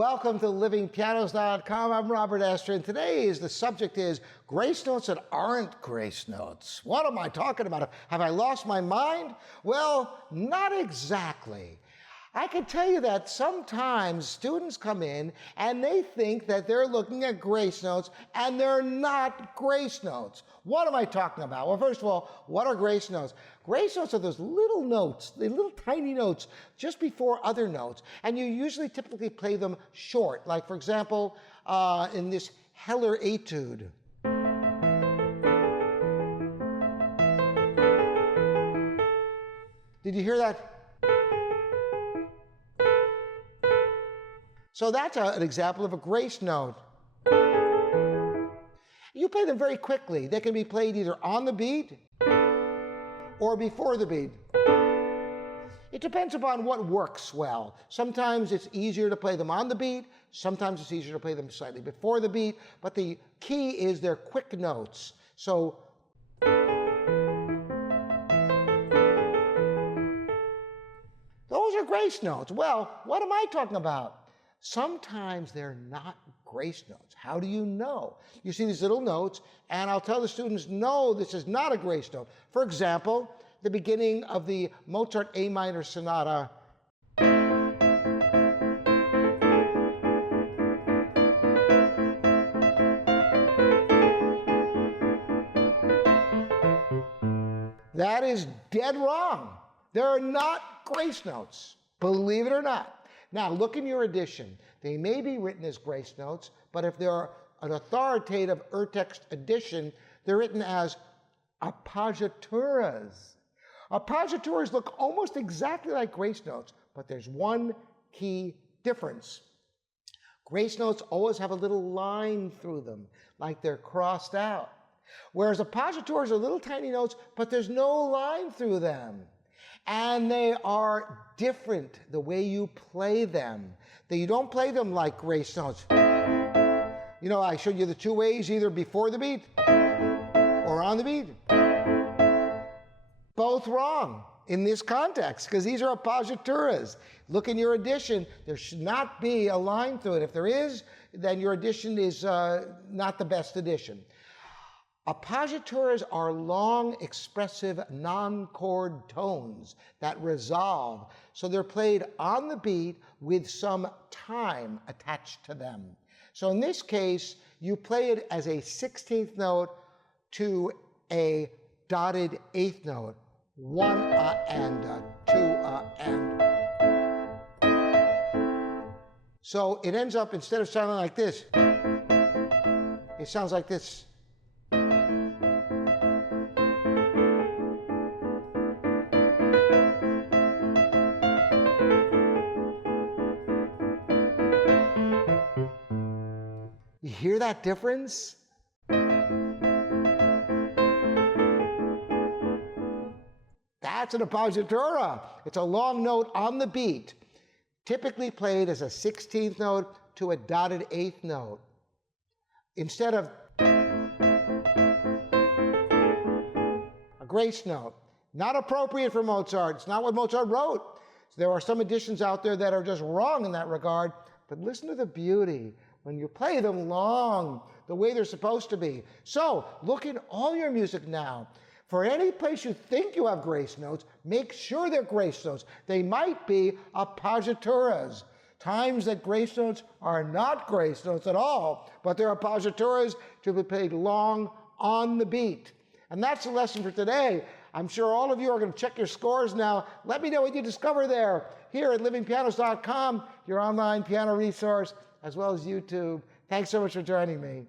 Welcome to livingpianos.com. I'm Robert Estrin. The subject is grace notes that aren't grace notes. What am I talking about? Have I lost my mind? Well, not exactly. I can tell you that sometimes students come in and they think that they're looking at grace notes and they're not grace notes. What am I talking about? Well, first of all, what are grace notes? Grace notes are those little notes, the little tiny notes just before other notes, and you usually typically play them short. Like, for example, in this Heller etude. Did you hear that? So that's an example of a grace note. You play them very quickly. They can be played either on the beat or before the beat. It depends upon what works well. Sometimes it's easier to play them on the beat. Sometimes it's easier to play them slightly before the beat. But the key is they're quick notes. So those are grace notes. Well, what am I talking about? Sometimes they're not grace notes. How do you know? You see these little notes, and I'll tell the students, no, this is not a grace note. For example, the beginning of the Mozart A minor sonata. That is dead wrong. They're not grace notes, believe it or not. Now, look in your edition. They may be written as grace notes, but if they're an authoritative Urtext edition, they're written as appoggiaturas. Appoggiaturas look almost exactly like grace notes, but there's one key difference. Grace notes always have a little line through them, like they're crossed out. Whereas appoggiaturas are little tiny notes, but there's no line through them. And they are different the way you play them. That you don't play them like grace notes. You know, I showed you the two ways, either before the beat or on the beat. Both wrong in this context, because these are appoggiaturas. Look in your edition. There should not be a line through it. If there is, then your edition is not the best edition. Appoggiaturas are long, expressive, non-chord tones that resolve. So they're played on the beat with some time attached to them. So in this case, you play it as a 16th note to a dotted 8th note. 1 and 2 and. So it ends up, instead of sounding like this, it sounds like this. You hear that difference? That's an appoggiatura. It's a long note on the beat, typically played as a 16th note to a dotted 8th note. Instead of a grace note. Not appropriate for Mozart. It's not what Mozart wrote. So there are some editions out there that are just wrong in that regard, but listen to the beauty when you play them long, the way they're supposed to be. So, look in all your music now. For any place you think you have grace notes, make sure they're grace notes. They might be appoggiaturas. Times that grace notes are not grace notes at all, but they're appoggiaturas to be played long on the beat. And that's the lesson for today. I'm sure all of you are going to check your scores now. Let me know what you discover there, here at livingpianos.com, your online piano resource, as well as YouTube. Thanks so much for joining me.